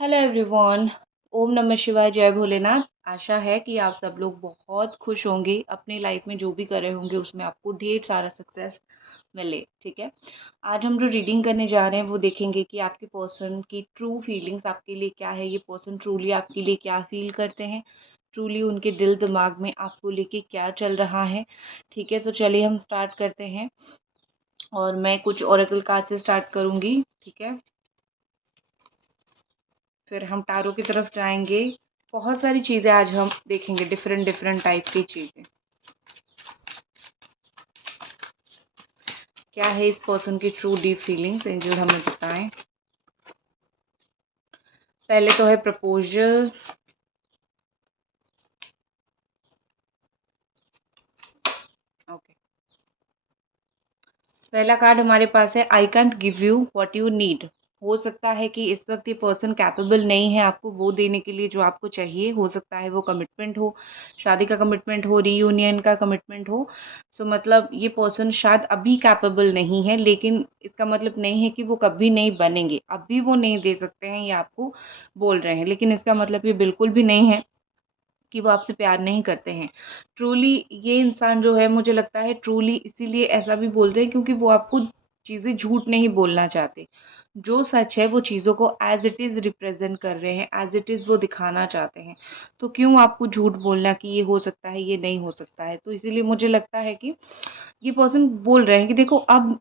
Hello everyone. ओम नमः शिवाय, जय भोलेनाथ। आशा है कि आप सब लोग बहुत खुश होंगे, अपनी लाइफ में जो भी कर रहे होंगे उसमें आपको ढेर सारा सक्सेस मिले। ठीक है, आज हम जो रीडिंग करने जा रहे हैं वो देखेंगे कि आपके पर्सन की ट्रू फीलिंग्स आपके लिए क्या है, ये पर्सन ट्रूली आपके लिए क्या फील करते हैं, ट्रूली उनके दिल दिमाग में आपको लेके क्या चल रहा है। ठीक है, तो चलिए हम स्टार्ट करते हैं और मैं कुछ ओरेकल कार्ड से स्टार्ट करूंगी। ठीक है, फिर हम टारो की तरफ जाएंगे। बहुत सारी चीज़ें आज हम देखेंगे, डिफरेंट डिफरेंट टाइप की चीज़ें। क्या है इस पर्सन की ट्रू डीप फीलिंग्स, एंजल हमें बताएं। पहले तो है प्रपोजल। ओके, पहला कार्ड हमारे पास है I can't give you what you need. हो सकता है कि इस वक्त ये पर्सन कैपेबल नहीं है आपको वो देने के लिए जो आपको चाहिए। हो सकता है वो कमिटमेंट हो, शादी का कमिटमेंट हो, रीयूनियन का कमिटमेंट हो। सो मतलब ये पर्सन शायद अभी कैपेबल नहीं है, लेकिन इसका मतलब नहीं है कि वो कभी नहीं बनेंगे। अभी वो नहीं दे सकते हैं ये आपको बोल रहे हैं, लेकिन इसका मतलब ये बिल्कुल भी नहीं है कि वो आपसे प्यार नहीं करते हैं। ट्रूली ये इंसान जो है, मुझे लगता है ट्रूली इसीलिए ऐसा भी बोलते हैं क्योंकि वो आपको चीज़ें झूठ नहीं बोलना चाहते। जो सच है वो चीज़ों को एज इट इज़ रिप्रेजेंट कर रहे हैं, एज इट इज़ वो दिखाना चाहते हैं। तो क्यों आपको झूठ बोलना कि ये हो सकता है, ये नहीं हो सकता है। तो इसीलिए मुझे लगता है कि ये पर्सन बोल रहे हैं कि देखो, अब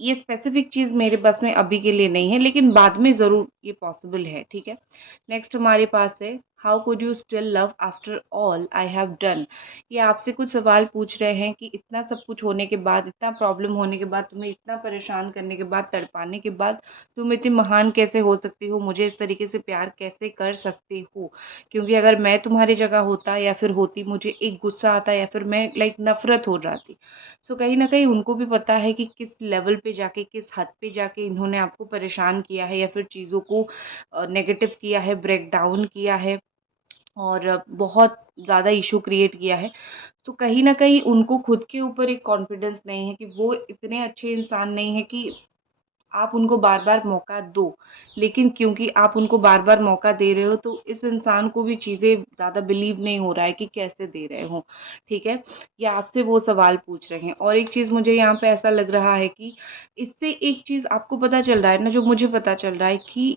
ये स्पेसिफिक चीज़ मेरे बस में अभी के लिए नहीं है, लेकिन बाद में ज़रूर ये पॉसिबल है। ठीक है, नेक्स्ट हमारे पास है how could you still love after all I have done. ये आपसे कुछ सवाल पूछ रहे हैं कि इतना सब कुछ होने के बाद, इतना प्रॉब्लम होने के बाद, तुम्हें इतना परेशान करने के बाद, तड़पाने के बाद, तुम इतनी महान कैसे हो सकती हो, मुझे इस तरीके से प्यार कैसे कर सकती हो। क्योंकि अगर मैं तुम्हारी जगह होता या फिर होती, मुझे एक गुस्सा आता या फिर मैं नफरत हो जाती। सो कहीं न कहीं उनको भी पता है कि किस लेवल पे जाके, किस हद पे जाके इन्होंने आपको परेशान किया है या फिर चीज़ों को नेगेटिव किया है, ब्रेक डाउन किया है और बहुत ज़्यादा इश्यू क्रिएट किया है। तो कहीं न कहीं उनको खुद के ऊपर एक कॉन्फिडेंस नहीं है कि वो इतने अच्छे इंसान नहीं है कि आप उनको बार-बार मौका दो। लेकिन क्योंकि आप उनको बार-बार मौका दे रहे हो, तो इस इंसान को भी चीज़ें ज़्यादा बिलीव नहीं हो रहा है कि कैसे दे रहे हो। ठीक है? या आपसे वो सवाल पूछ रहे हैं। और एक चीज़ मुझे यहाँ पे ऐसा लग रहा है कि इससे एक चीज़ आपको पता चल रहा है ना, जो मुझे पता चल रहा है कि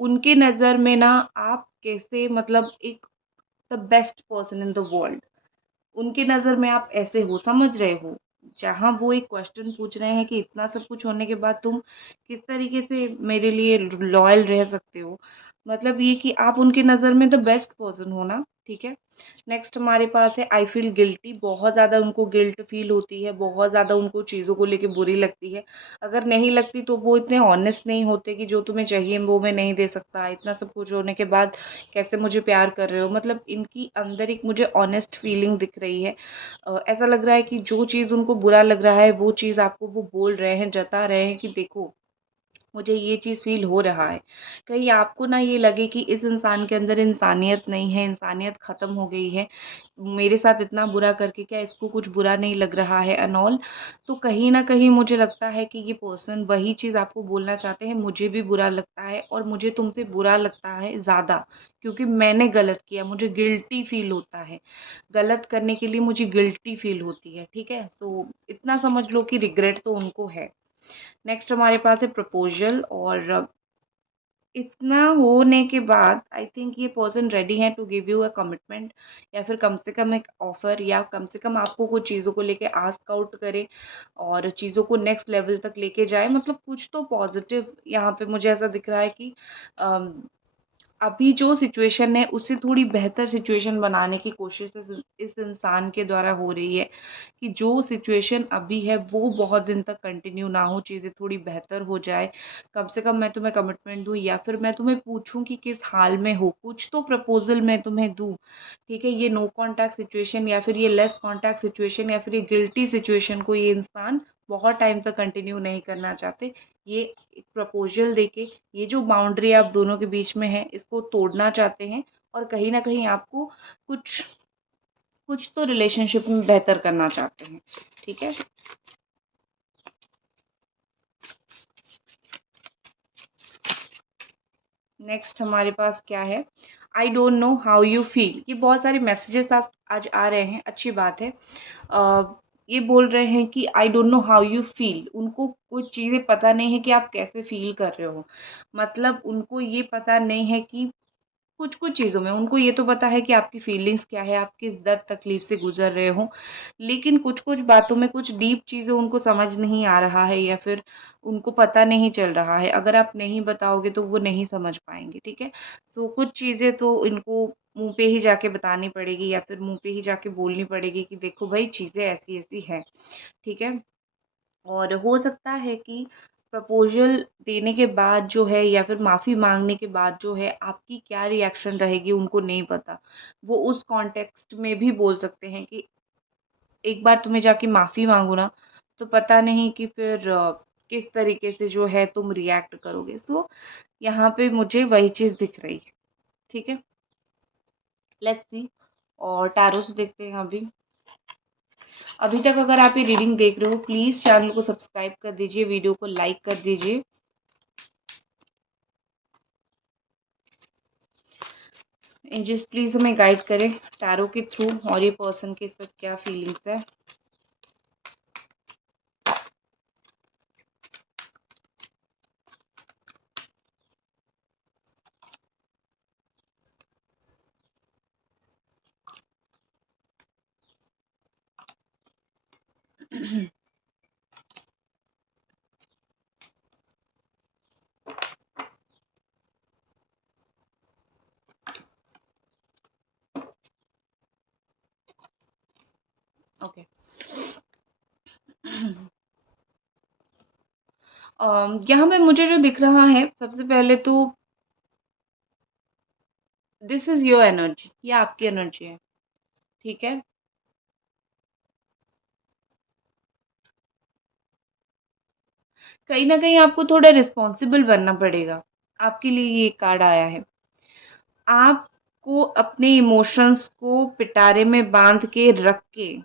उनके नज़र में ना आप कैसे, मतलब एक the best person in the world. उनकी नज़र में आप ऐसे हो, समझ रहे हो? जहाँ वो एक क्वेश्चन पूछ रहे हैं कि इतना सब कुछ होने के बाद तुम किस तरीके से मेरे लिए लॉयल रह सकते हो, मतलब ये कि आप उनकी नज़र में द बेस्ट पर्सन हो ना। ठीक है, नेक्स्ट हमारे पास है आई फील गिल्टी। बहुत ज़्यादा उनको गिल्ट फील होती है, बहुत ज़्यादा उनको चीज़ों को लेके बुरी लगती है। अगर नहीं लगती तो वो इतने ऑनेस्ट नहीं होते कि जो तुम्हें चाहिए वो मैं नहीं दे सकता, इतना सब कुछ होने के बाद कैसे मुझे प्यार कर रहे हो। मतलब इनकी अंदर एक मुझे ऑनेस्ट फीलिंग दिख रही है। ऐसा लग रहा है कि जो चीज़ उनको बुरा लग रहा है वो चीज़ आपको वो बोल रहे हैं, जता रहे हैं कि देखो, मुझे ये चीज़ फ़ील हो रहा है। कहीं आपको ना ये लगे कि इस इंसान के अंदर इंसानियत नहीं है, इंसानियत ख़त्म हो गई है, मेरे साथ इतना बुरा करके क्या इसको कुछ बुरा नहीं लग रहा है एंड ऑल। तो कहीं न कहीं मुझे लगता है कि ये पर्सन वही चीज़ आपको बोलना चाहते हैं, मुझे भी बुरा लगता है और मुझे तुमसे बुरा लगता है ज़्यादा, क्योंकि मैंने गलत किया, मुझे गिल्टी फ़ील होता है। गलत करने के लिए मुझे गिल्टी फ़ील होती है। ठीक है? सो इतना समझ लो कि रिग्रेट तो उनको है। नेक्स्ट हमारे पास है प्रपोज़ल। और इतना होने के बाद आई थिंक ये पर्सन रेडी है to give you a commitment, या फिर कम से कम एक ऑफर, या कम से कम आपको कुछ चीज़ों को लेके आस्क आउट करे और चीज़ों को नेक्स्ट लेवल तक लेके जाए। मतलब कुछ तो पॉजिटिव यहाँ पे मुझे ऐसा दिख रहा है कि अभी जो सिचुएशन है उससे थोड़ी बेहतर सिचुएशन बनाने की कोशिश इस इंसान के द्वारा हो रही है, कि जो सिचुएशन अभी है वो बहुत दिन तक कंटिन्यू ना हो, चीज़ें थोड़ी बेहतर हो जाए। कम से कम मैं तुम्हें कमिटमेंट दूँ या फिर मैं तुम्हें पूछूं कि किस हाल में हो, कुछ तो प्रपोजल मैं तुम्हें दूँ। ठीक है, ये नो कॉन्टैक्ट सिचुएशन या फिर ये लेस कॉन्टैक्ट सिचुएशन या फिर ये गिल्टी सिचुएशन को ये इंसान बहुत टाइम तक कंटिन्यू नहीं करना चाहते। ये एक प्रपोजल देके ये जो बाउंड्री आप दोनों के बीच में है इसको तोड़ना चाहते हैं, और कहीं ना कहीं आपको कुछ कुछ तो रिलेशनशिप में बेहतर करना चाहते हैं। ठीक है, नेक्स्ट हमारे पास क्या है, I don't know how you feel. ये बहुत सारे मैसेजेस आज आ रहे हैं, अच्छी बात है। ये बोल रहे हैं कि I don't know how you feel, उनको कुछ चीज़ें पता नहीं है कि आप कैसे फील कर रहे हो। मतलब उनको ये पता नहीं है कि कुछ कुछ चीज़ों में उनको ये तो पता है कि आपकी फीलिंग्स क्या है, आप किस दर्द तकलीफ से गुजर रहे हो, लेकिन कुछ कुछ बातों में कुछ डीप चीज़ें उनको समझ नहीं आ रहा है या फिर उनको पता नहीं चल रहा है। अगर आप नहीं बताओगे तो वो नहीं समझ पाएंगे, ठीक है। सो कुछ चीज़ें तो इनको मुंह पे ही जाके बतानी पड़ेगी या फिर मुंह पे ही जाके बोलनी पड़ेगी कि देखो भाई चीज़ें ऐसी ऐसी है, ठीक है। और हो सकता है कि प्रपोज़ल देने के बाद जो है या फिर माफ़ी माँगने के बाद जो है आपकी क्या रिएक्शन रहेगी उनको नहीं पता। वो उस कॉन्टेक्स्ट में भी बोल सकते हैं कि एक बार तुम्हें जाके माफ़ी माँगो ना, तो पता नहीं कि फिर किस तरीके से जो है तुम रिएक्ट करोगे। सो यहाँ पे मुझे वही चीज़ दिख रही है, ठीक है। Let's see. और टैरो से देखते हैं अभी। अभी तक अगर आप ये रीडिंग देख रहे हो प्लीज़ चैनल को सब्सक्राइब कर दीजिए, वीडियो को लाइक कर दीजिए। एंजल्स प्लीज़ हमें गाइड करें टैरो के थ्रू और ये पर्सन के साथ क्या फीलिंग्स है। ओके। यहाँ पे मुझे जो दिख रहा है सबसे पहले तो दिस इज योर एनर्जी, ये आपकी एनर्जी है, ठीक है। कहीं ना कहीं आपको थोड़ा रिस्पॉन्सिबल बनना पड़ेगा, आपके लिए ये कार्ड आया है। आपको अपने इमोशंस को पिटारे में बांध के रख के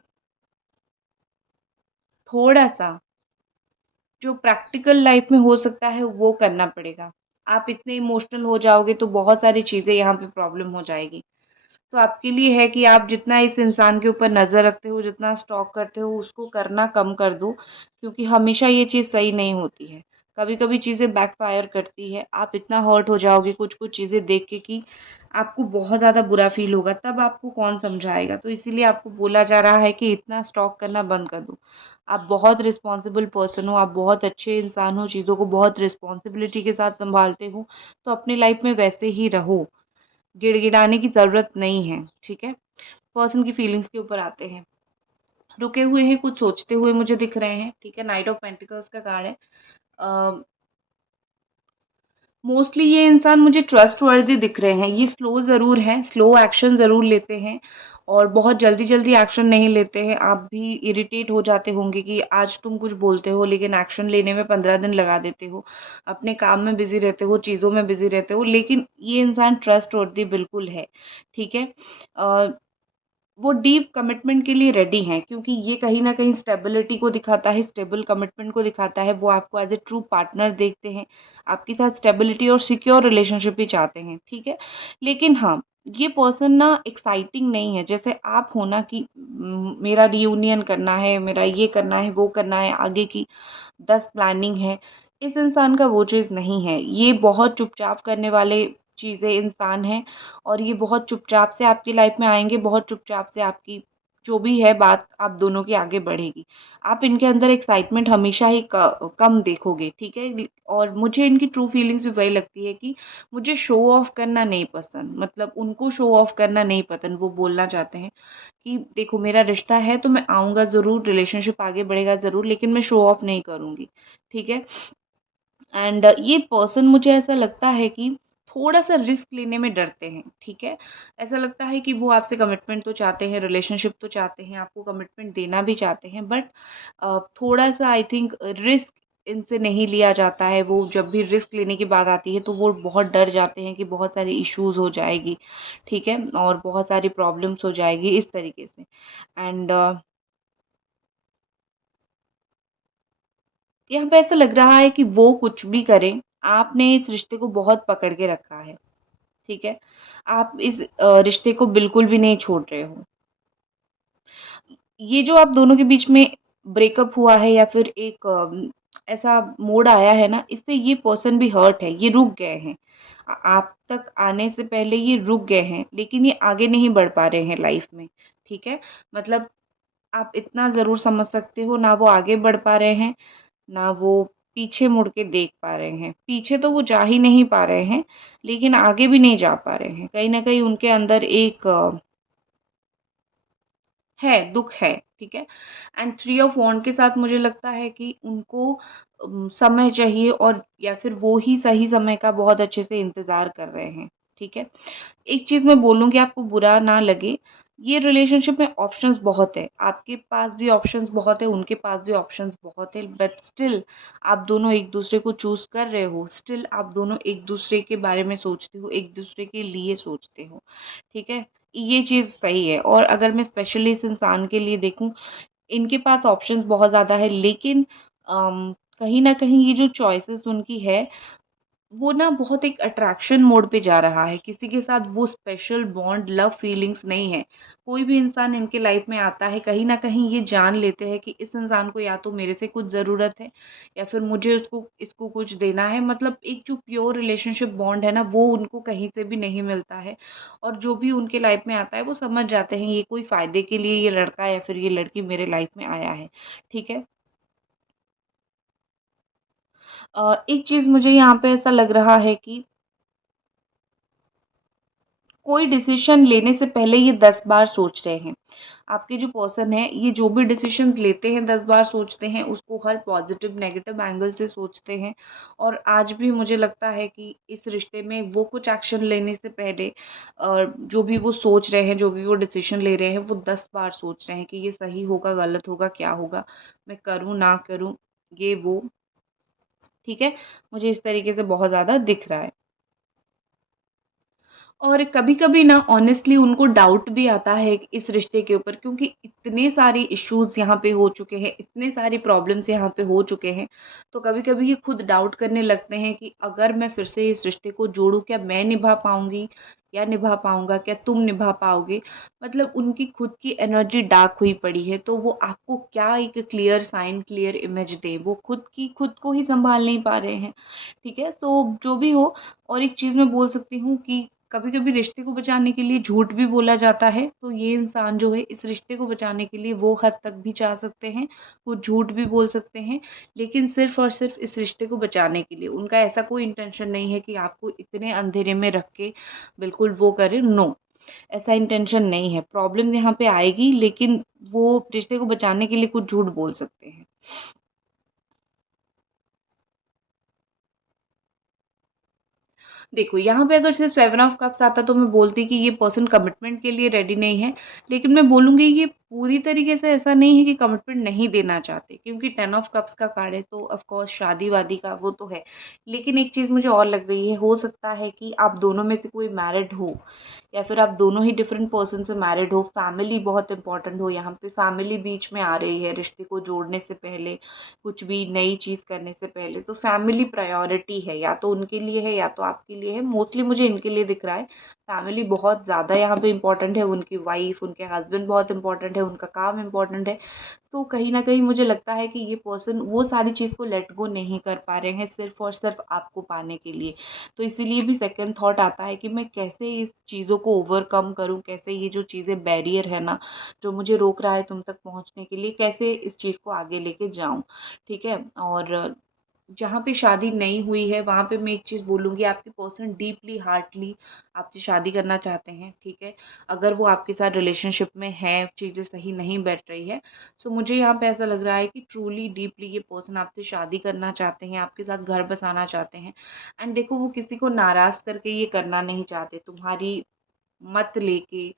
थोड़ा सा जो प्रैक्टिकल लाइफ में हो सकता है वो करना पड़ेगा। आप इतने इमोशनल हो जाओगे तो बहुत सारी चीज़ें यहाँ पे प्रॉब्लम हो जाएगी। तो आपके लिए है कि आप जितना इस इंसान के ऊपर नज़र रखते हो, जितना स्टॉक करते हो, उसको करना कम कर दो, क्योंकि हमेशा ये चीज़ सही नहीं होती है। कभी कभी चीज़ें बैकफायर करती है, आप इतना हर्ट हो जाओगे कुछ कुछ चीज़ें देख के कि आपको बहुत ज़्यादा बुरा फील होगा, तब आपको कौन समझाएगा। तो इसीलिए आपको बोला जा रहा है कि इतना स्टॉक करना बंद कर दो। आप बहुत रिस्पॉन्सिबल पर्सन हो, आप बहुत अच्छे इंसान हो, चीज़ों को बहुत रिस्पॉन्सिबिलिटी के साथ संभालते हो, तो अपनी लाइफ में वैसे ही रहो, गिड़गिड़ाने की ज़रूरत नहीं है, ठीक है। पर्सन की फीलिंग्स के ऊपर आते हैं। रुके हुए हैं, कुछ सोचते हुए मुझे दिख रहे हैं, ठीक है। नाइट ऑफ पेंटिकल्स का कार्ड है। मोस्टली ये इंसान मुझे ट्रस्ट वर्दी दिख रहे हैं। ये स्लो ज़रूर हैं, स्लो एक्शन ज़रूर लेते हैं और बहुत जल्दी जल्दी एक्शन नहीं लेते हैं। आप भी इरिटेट हो जाते होंगे कि आज तुम कुछ बोलते हो लेकिन एक्शन लेने में 15 दिन लगा देते हो, अपने काम में बिजी रहते हो, चीज़ों में बिजी रहते हो, लेकिन ये इंसान ट्रस्ट वर्दी बिल्कुल है, ठीक है। वो डीप कमिटमेंट के लिए रेडी हैं, क्योंकि ये कहीं न कहीं स्टेबिलिटी को दिखाता है, स्टेबल कमिटमेंट को दिखाता है। वो आपको एज़ अ ट्रू पार्टनर देखते हैं, आपके साथ स्टेबिलिटी और सिक्योर रिलेशनशिप भी चाहते हैं, ठीक है। लेकिन हाँ, ये पर्सन ना एक्साइटिंग नहीं है, जैसे आप हो ना कि मेरा रियूनियन करना है, मेरा ये करना है, वो करना है, आगे की 10 प्लानिंग है। इस इंसान का वो चीज़ नहीं है। ये बहुत चुपचाप करने वाले चीज़ें इंसान हैं और ये बहुत चुपचाप से आपकी लाइफ में आएँगे, बहुत चुपचाप से आपकी जो भी है बात आप दोनों की आगे बढ़ेगी। आप इनके अंदर एक्साइटमेंट हमेशा ही क कम देखोगे, ठीक है? और मुझे इनकी ट्रू फीलिंग्स भी वही लगती है कि मुझे शो ऑफ करना नहीं पसंद, मतलब उनको शो ऑफ करना नहीं पसंद। वो बोलना चाहते हैं कि देखो मेरा रिश्ता है तो मैं आऊँगा ज़रूर, रिलेशनशिप आगे बढ़ेगा ज़रूर, लेकिन मैं शो ऑफ नहीं करूँगी, ठीक है? एंड ये पर्सन मुझे ऐसा लगता है कि थोड़ा-सा रिस्क लेने में डरते हैं, ठीक है? ऐसा लगता है कि वो आपसे कमिटमेंट तो चाहते हैं, रिलेशनशिप तो चाहते हैं, आपको कमिटमेंट देना भी चाहते हैं, बट थोड़ा-सा आई थिंक रिस्क इनसे नहीं लिया जाता है। वो जब भी रिस्क लेने की बात आती है तो वो बहुत डर जाते हैं कि बहुत सारी इश्यूज़ हो जाएगी, ठीक है? और बहुत सारी प्रॉब्लम्स हो जाएगी इस तरीके से। एंड यहाँ पे ऐसा लग रहा है कि वो कुछ भी करें, आपने इस रिश्ते को बहुत पकड़ के रखा है, ठीक है? आप इस रिश्ते को बिल्कुल भी नहीं छोड़ रहे हो। ये जो आप दोनों के बीच में ब्रेकअप हुआ है या फिर एक ऐसा मोड़ आया है ना, इससे ये पर्सन भी हर्ट है, ये रुक गए हैं। आप तक आने से पहले ये रुक गए हैं, लेकिन ये आगे नहीं बढ़ पा रहे हैं लाइफ में, ठीक है? मतलब आप इतना ज़रूर समझ सकते हो, ना वो आगे बढ़ पा रहे हैं, ना वो पीछे मुड़ के देख पा रहे हैं। पीछे तो वो जा ही नहीं पा रहे हैं, लेकिन आगे भी नहीं जा पा रहे हैं। कहीं न कहीं उनके अंदर एक है, दुःख है, ठीक है? एंड थ्री ऑफ वॉन्ड के साथ मुझे लगता है कि उनको समय चाहिए और या फिर वो ही सही समय का बहुत अच्छे से इंतज़ार कर रहे हैं, ठीक है? एक चीज़ मैं बोलूँगी, आपको बुरा ना लगे, ये रिलेशनशिप में ऑप्शंस बहुत है। आपके पास भी ऑप्शंस बहुत है, उनके पास भी ऑप्शंस बहुत है, बट स्टिल आप दोनों एक-दूसरे को चूज़ कर रहे हो, स्टिल आप दोनों एक-दूसरे के बारे में सोचते हो, एक-दूसरे के लिए सोचते हो, ठीक है? ये चीज़ सही है। और अगर मैं स्पेशली इस इंसान के लिए देखूँ, इनके पास ऑप्शंस बहुत ज़्यादा है, लेकिन कहीं न कहीं ये जो चॉइसेस उनकी है, वो ना बहुत एक अट्रैक्शन मोड पे जा रहा है। किसी के साथ वो स्पेशल बॉन्ड, लव फीलिंग्स नहीं है। कोई भी इंसान इनके लाइफ में आता है, कहीं न कहीं ये जान लेते हैं कि इस इंसान को या तो मेरे से कुछ ज़रूरत है या फिर मुझे उसको इसको कुछ देना है। मतलब एक जो प्योर रिलेशनशिप बॉन्ड है ना, वो उनको कहीं से भी नहीं मिलता है। और जो भी उनके लाइफ में आता है, वो समझ जाते हैं ये कोई फ़ायदे के लिए ये लड़का या फिर ये लड़की मेरे लाइफ में आया है। ठीक है? एक चीज़ मुझे यहाँ पे ऐसा लग रहा है कि कोई डिसीज़न लेने से पहले ये 10 बार सोच रहे हैं। आपके जो पर्सन है, ये जो भी डिसीज़न्स लेते हैं 10 बार सोचते हैं, उसको हर पॉज़िटिव, नेगेटिव एंगल से सोचते हैं। और आज भी मुझे लगता है कि इस रिश्ते में वो कुछ एक्शन लेने से पहले जो भी वो सोच रहे हैं, जो भी वो डिसीज़न ले रहे हैं, वो 10 बार सोच रहे हैं कि ये सही होगा, गलत होगा, क्या होगा, मैं करूँ, ना करूँ, ये वो। ठीक है? मुझे इस तरीके से बहुत ज़्यादा दिख रहा है। और कभी-कभी ना ऑनेस्टली उनको डाउट भी आता है इस रिश्ते के ऊपर, क्योंकि इतने सारे इश्यूज़ यहाँ पे हो चुके हैं, इतने सारे प्रॉब्लम्स यहाँ पे हो चुके हैं, तो कभी-कभी ये खुद डाउट करने लगते हैं कि अगर मैं फिर से इस रिश्ते को जोड़ूँ, क्या मैं निभा पाऊँगी या निभा पाऊँगा? क्या तुम निभा पाओगे? मतलब उनकी खुद की एनर्जी डार्क हुई पड़ी है, तो वो आपको क्या एक क्लियर साइन, क्लियर इमेज दें? वो खुद को ही सँभाल नहीं पा रहे हैं, ठीक है? सो जो भी हो। और एक चीज़ मैं बोल सकती हूँ कि कभी-कभी रिश्ते को बचाने के लिए झूठ भी बोला जाता है, तो ये इंसान जो है इस रिश्ते को बचाने के लिए वो हद तक भी जा सकते हैं, वो झूठ भी बोल सकते हैं, लेकिन सिर्फ़ और सिर्फ़ इस रिश्ते को बचाने के लिए। उनका ऐसा कोई इंटेंशन नहीं है कि आपको इतने अंधेरे में रख के बिल्कुल वो करें, नो, ऐसा इंटेंशन नहीं है। प्रॉब्लम यहाँ पे आएगी, लेकिन वो रिश्ते को बचाने के लिए कुछ झूठ बोल सकते हैं। देखो, यहाँ पे अगर सिर्फ़ 7 ऑफ कप्स आता तो मैं बोलती कि ये पर्सन कमिटमेंट के लिए रेडी नहीं है। लेकिन मैं बोलूँगी ये पूरी तरीके से ऐसा नहीं है कि कमिटमेंट नहीं देना चाहते, क्योंकि 10 ऑफ कप्स का कार्ड है तो ऑफ़ कोर्स शादी-वादी का वो तो है। लेकिन एक चीज़ मुझे और लग रही है, हो सकता है कि आप दोनों में से कोई मैरिड हो या फिर आप दोनों ही डिफरेंट पर्सन से मैरिड हो। फैमिली बहुत इम्पोर्टेंट हो यहाँ पे, फैमिली बीच में आ रही है रिश्ते को जोड़ने से पहले, कुछ भी नई चीज़ करने से पहले, तो फैमिली प्रायोरिटी है, या तो उनके लिए है या तो आपके लिए है। मोस्टली मुझे इनके लिए दिख रहा है, फैमिली बहुत ज़्यादा यहाँ पे इम्पोर्टेंट है, उनकी वाइफ, उनके हस्बैंड बहुत इम्पोर्टेंट है, उनका काम इम्पोर्टेंट है। तो कहीं न कहीं मुझे लगता है कि ये पर्सन वो सारी चीज़ को लेट गो नहीं कर पा रहे हैं सिर्फ़ और सिर्फ़ आपको पाने के लिए। तो इसीलिए भी सेकंड थॉट आता है कि मैं कैसे इस चीज़ों को ओवरकम करूँ, कैसे ये जो चीज़ें बैरियर है ना, जो मुझे रोक रहा है तुम तक पहुँचने के लिए, कैसे इस चीज़ को आगे लेके जाऊँ, ठीक है? और जहाँ पे शादी नहीं हुई है, वहाँ पे मैं एक चीज़ बोलूँगी, आपके पर्सन डीपली, हार्टली आपसे शादी करना चाहते हैं, ठीक है? अगर वो आपके साथ रिलेशनशिप में हैं, चीज़ें सही नहीं बैठ रही है, सो मुझे यहाँ पे ऐसा लग रहा है कि ट्रूली, डीपली ये पर्सन आपसे शादी करना चाहते हैं, आपके साथ घर बसाना चाहते हैं। एंड देखो, वो किसी को नाराज़ करके ये करना नहीं चाहते, तुम्हारी मत लेके,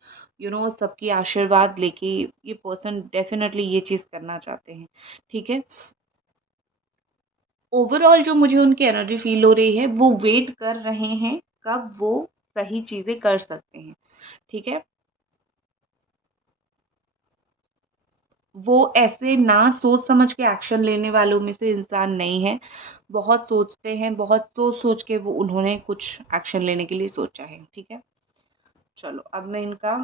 सबकी आशीर्वाद लेके ये पर्सन डेफ़िनेटली ये चीज़ करना चाहते हैं, ठीक है? ओवरऑल जो मुझे उनकी एनर्जी फ़ील हो रही है, वो वेट कर रहे हैं, कब वो सही चीज़ें कर सकते हैं, ठीक है? वो ऐसे ना सोच समझ के एक्शन लेने वालों में से इंसान नहीं है। बहुत सोचते हैं, बहुत सोच के वो उन्होंने कुछ एक्शन लेने के लिए सोचा है। ठीक है, चलो अब मैं इनका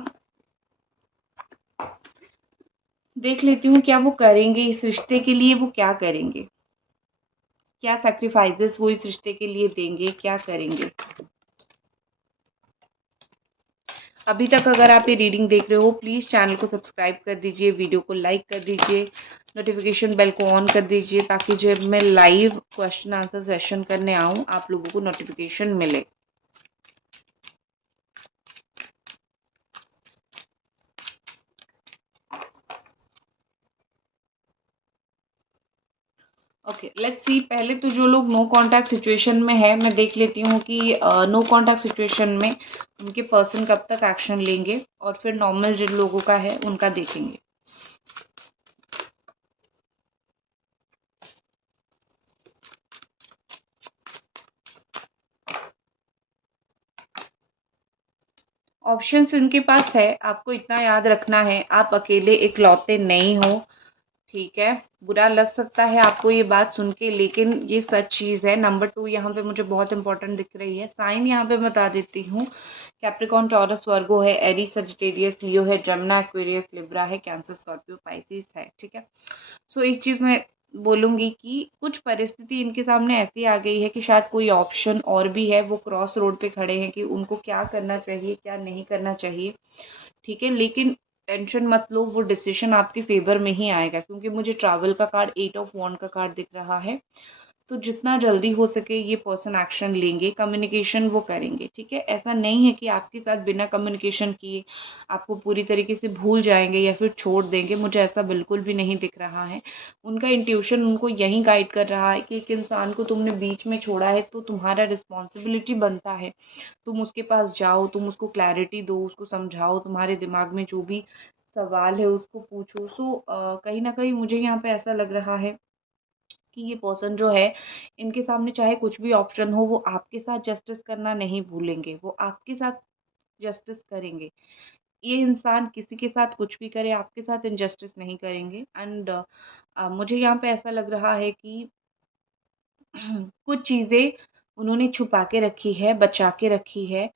देख लेती हूँ क्या वो करेंगे इस रिश्ते के लिए, वो क्या करेंगे, क्या सैक्रिफाइसेस वो इस रिश्ते के लिए देंगे, क्या करेंगे। अभी तक अगर आप ये रीडिंग देख रहे हो प्लीज़ चैनल को सब्सक्राइब कर दीजिए, वीडियो को लाइक कर दीजिए, नोटिफिकेशन बेल को ऑन कर दीजिए ताकि जब मैं लाइव क्वेश्चन आंसर सेशन करने आऊँ आप लोगों को नोटिफिकेशन मिले। Okay let's see. पहले तो जो लोग नो कांटेक्ट सिचुएशन में है मैं देख लेती हूँ कि नो कांटेक्ट सिचुएशन में उनके पर्सन कब तक एक्शन लेंगे, और फिर नॉर्मल जिन लोगों का है उनका देखेंगे। ऑप्शंस इनके पास है, आपको इतना याद रखना है आप अकेले इकलौते नहीं हो। ठीक है, बुरा लग सकता है आपको ये बात सुन के, लेकिन ये सच चीज़ है। नंबर 2 यहाँ पे मुझे बहुत इंपॉर्टेंट दिख रही है। साइन यहाँ पे बता देती हूँ, कैप्रिकॉन, टॉरस, वर्गो है, एरीज, सजिटेरियस, लियो है, जमुना, एक्वेरियस, लिब्रा है, कैंसर, स्कॉर्पियो, पाइसिस है। ठीक है, सो एक चीज़ मैं बोलूँगी कि कुछ परिस्थिति इनके सामने ऐसी आ गई है कि शायद कोई ऑप्शन और भी है, वो क्रॉस रोड पे खड़े हैं कि उनको क्या करना चाहिए क्या नहीं करना चाहिए। ठीक है, लेकिन टेंशन मत लो, वो डिसीजन आपके फेवर में ही आएगा, क्योंकि मुझे ट्रैवल का कार्ड, 8 ऑफ वॉन्ड का कार्ड दिख रहा है। तो जितना जल्दी हो सके ये पर्सन एक्शन लेंगे, कम्युनिकेशन वो करेंगे। ठीक है, ऐसा नहीं है कि आपके साथ बिना कम्युनिकेशन किए आपको पूरी तरीके से भूल जाएंगे या फिर छोड़ देंगे, मुझे ऐसा बिल्कुल भी नहीं दिख रहा है। उनका इंट्यूशन उनको यही गाइड कर रहा है कि एक इंसान को तुमने बीच में छोड़ा है तो तुम्हारा रिस्पॉन्सिबिलिटी बनता है, तुम उसके पास जाओ, तुम उसको क्लैरिटी दो, उसको समझाओ, तुम्हारे दिमाग में जो भी सवाल है उसको पूछो। सो कहीं ना कहीं मुझे यहाँ पे ऐसा लग रहा है कि ये पर्सन जो है, इनके सामने चाहे कुछ भी ऑप्शन हो वो आपके साथ जस्टिस करना नहीं भूलेंगे, वो आपके साथ जस्टिस करेंगे। ये इंसान किसी के साथ कुछ भी करे आपके साथ इनजस्टिस नहीं करेंगे। एंड मुझे यहाँ पे ऐसा लग रहा है कि कुछ चीज़ें उन्होंने छुपा के रखी है, बचा के रखी है।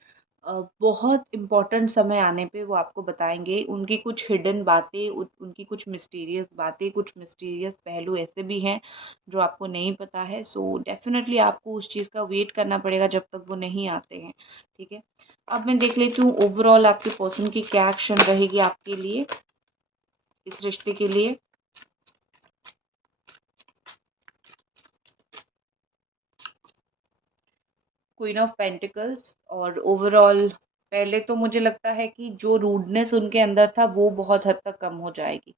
बहुत इम्पोर्टेंट समय आने पे वो आपको बताएँगे। उनकी कुछ हिडन बातें, उनकी कुछ मिस्टीरियस बातें, कुछ मिस्टीरियस पहलू ऐसे भी हैं जो आपको नहीं पता है। सो डेफ़िनेटली आपको उस चीज़ का वेट करना पड़ेगा जब तक वो नहीं आते हैं। ठीक है? अब मैं देख लेती हूँ ओवरऑल आपके पर्सन की क्या एक्शन रहेगी आपके लिए, इस रिश्ते के लिए। क्वीन ऑफ पेंटिकल्स, और ओवरऑल पहले तो मुझे लगता है कि जो रूडनेस उनके अंदर था वो बहुत हद तक कम हो जाएगी।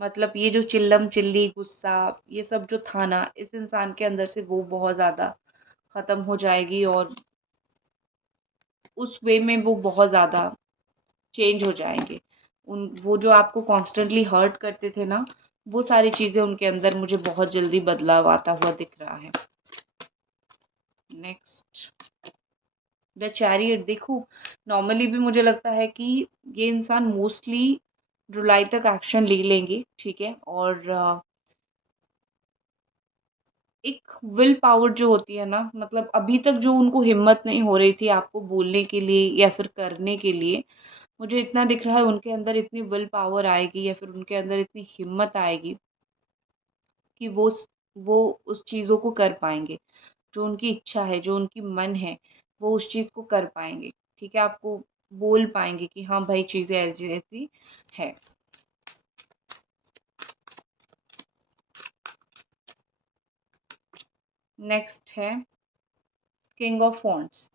मतलब ये जो चिल्लम चिल्ली गुस्सा ये सब जो था ना इस इंसान के अंदर से, वो बहुत ज़्यादा ख़त्म हो जाएगी, और उस वे में वो बहुत ज़्यादा चेंज हो जाएंगे। उन वो जो आपको कॉन्स्टेंटली हर्ट करते थे ना, वो सारी चीज़ें उनके अंदर मुझे बहुत जल्दी बदलाव आता हुआ दिख रहा है। Next, the chariot. देखो, नॉर्मली भी मुझे लगता है कि ये इंसान मोस्टली जुलाई तक एक्शन ले लेंगे। ठीक है, और एक विल पावर जो होती है ना, मतलब अभी तक जो उनको हिम्मत नहीं हो रही थी आपको बोलने के लिए या फिर करने के लिए, मुझे इतना दिख रहा है उनके अंदर इतनी विल पावर आएगी या फिर उनके अंदर इतनी हिम्मत आएगी कि वो उस चीज़ों को कर पाएंगे। जो उनकी इच्छा है, जो उनकी मन है, वो उस चीज़ को कर पाएँगे। ठीक है? आपको बोल पाएँगे कि हाँ भाई चीज़ें ऐसी-ऐसी है। नेक्स्ट है किंग ऑफ वॉन्ड्स।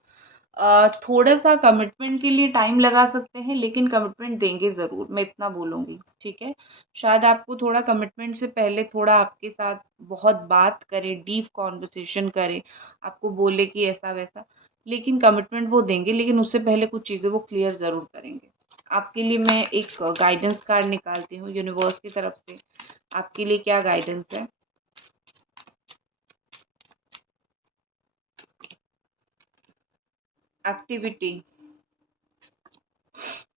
थोड़ा-सा कमिटमेंट के लिए टाइम लगा सकते हैं, लेकिन कमिटमेंट देंगे ज़रूर, मैं इतना बोलूँगी। ठीक है? शायद आपको थोड़ा कमिटमेंट से पहले थोड़ा आपके साथ बहुत बात करे, डीप कन्वर्सेशन करे, आपको बोले कि ऐसा-वैसा, लेकिन कमिटमेंट वो देंगे, लेकिन उससे पहले कुछ चीज़ें वो क्लियर ज़रूर करेंगे। आपके लिए मैं एक गाइडेंस कार्ड निकालती हूँ यूनिवर्स की तरफ से, आपके लिए क्या गाइडेंस है? Activity,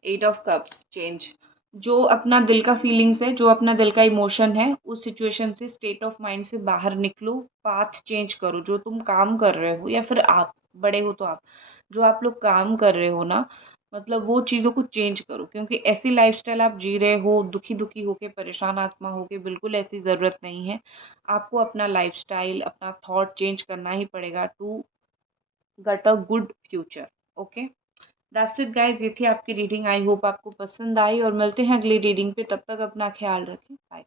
8 of cups, change. जो अपना दिल का फीलिंग्स है, जो अपना दिल का इमोशन है, उस सिचुएशन से, स्टेट ऑफ माइंड से बाहर निकलो, पाथ चेंज करो। जो तुम काम कर रहे हो या फिर आप बड़े हो तो आप, जो आप लोग काम कर रहे हो ना, मतलब वो चीज़ों को चेंज करो, क्योंकि ऐसी लाइफ़स्टाइल आप जी रहे हो दुखी-दुखी होके, परेशान आत्मा होके, बिल्कुल ऐसी ज़रूरत नहीं है। आपको अपना लाइफ़स्टाइल, अपना थॉट चेंज करना ही पड़ेगा to get a good future. Okay, that's it guys, ये थी आपकी रीडिंग। आई होप आपको पसंद आई और मिलते हैं अगली रीडिंग पे। तब तक अपना ख्याल रखें। बाय।